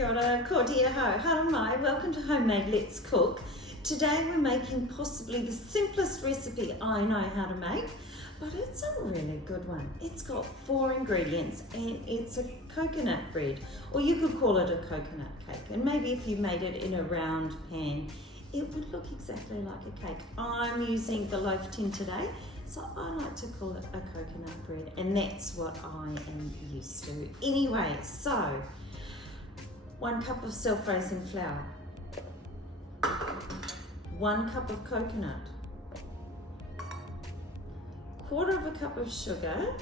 Kia ora, ko tia hau, hara mai, welcome to Homemade Let's Cook. Today we're making possibly the simplest recipe I know how to make, but it's a really good one. It's got 4 ingredients and it's a coconut bread, or you could call it a coconut cake. And maybe if you made it in a round pan, it would look exactly like a cake. I'm using the loaf tin today, so I like to call it a coconut bread, and that's what I am used to. Anyway, so 1 cup of self-raising flour, 1 cup of coconut, 1/4 cup of sugar.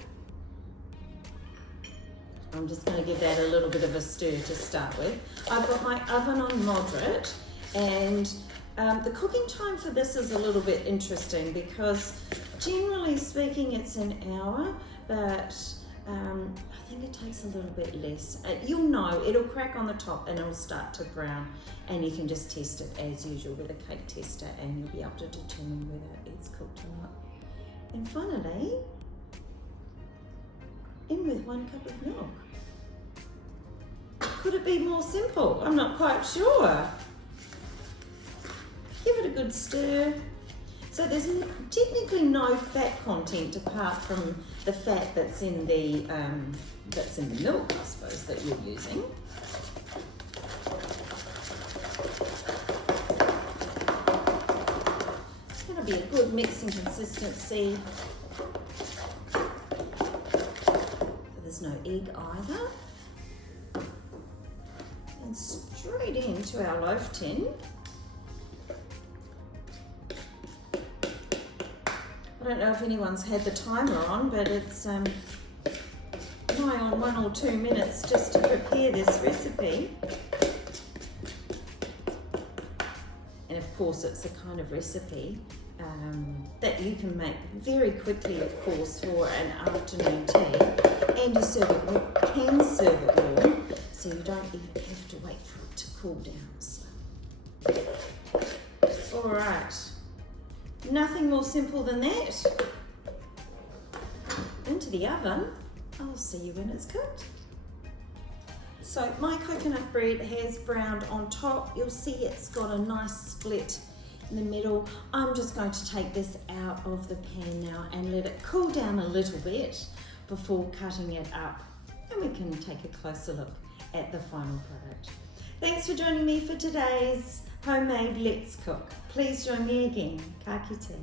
I'm just going to give that a little bit of a stir to start with. I've got my oven on moderate, and the cooking time for this is a little bit interesting because generally speaking it's an hour, but I think it takes a little bit less. You'll know, it'll crack on the top and it'll start to brown, and you can just test it as usual with a cake tester and you'll be able to determine whether it's cooked or not. And finally, in with 1 cup of milk. Could it be more simple? I'm not quite sure. Give it a good stir. So there's technically no fat content apart from the fat that's in the milk, I suppose, that you're using. It's going to be a good mixing consistency. So there's no egg either. And straight into our loaf tin. I don't know if anyone's had the timer on, but it's nigh on 1 or 2 minutes just to prepare this recipe. And of course it's the kind of recipe that you can make very quickly, of course, for an afternoon tea. And you can serve it warm, so you don't even have to wait for it to cool down. So. All right. Nothing more simple than that. Into the oven. I'll see you when it's cooked. So my coconut bread has browned on top. You'll see it's got a nice split in the middle. I'm just going to take this out of the pan now and let it cool down a little bit before cutting it up. And we can take a closer look at the final product. Thanks for joining me for today's Homemade Let's Cook. Please join me again. Ka kite.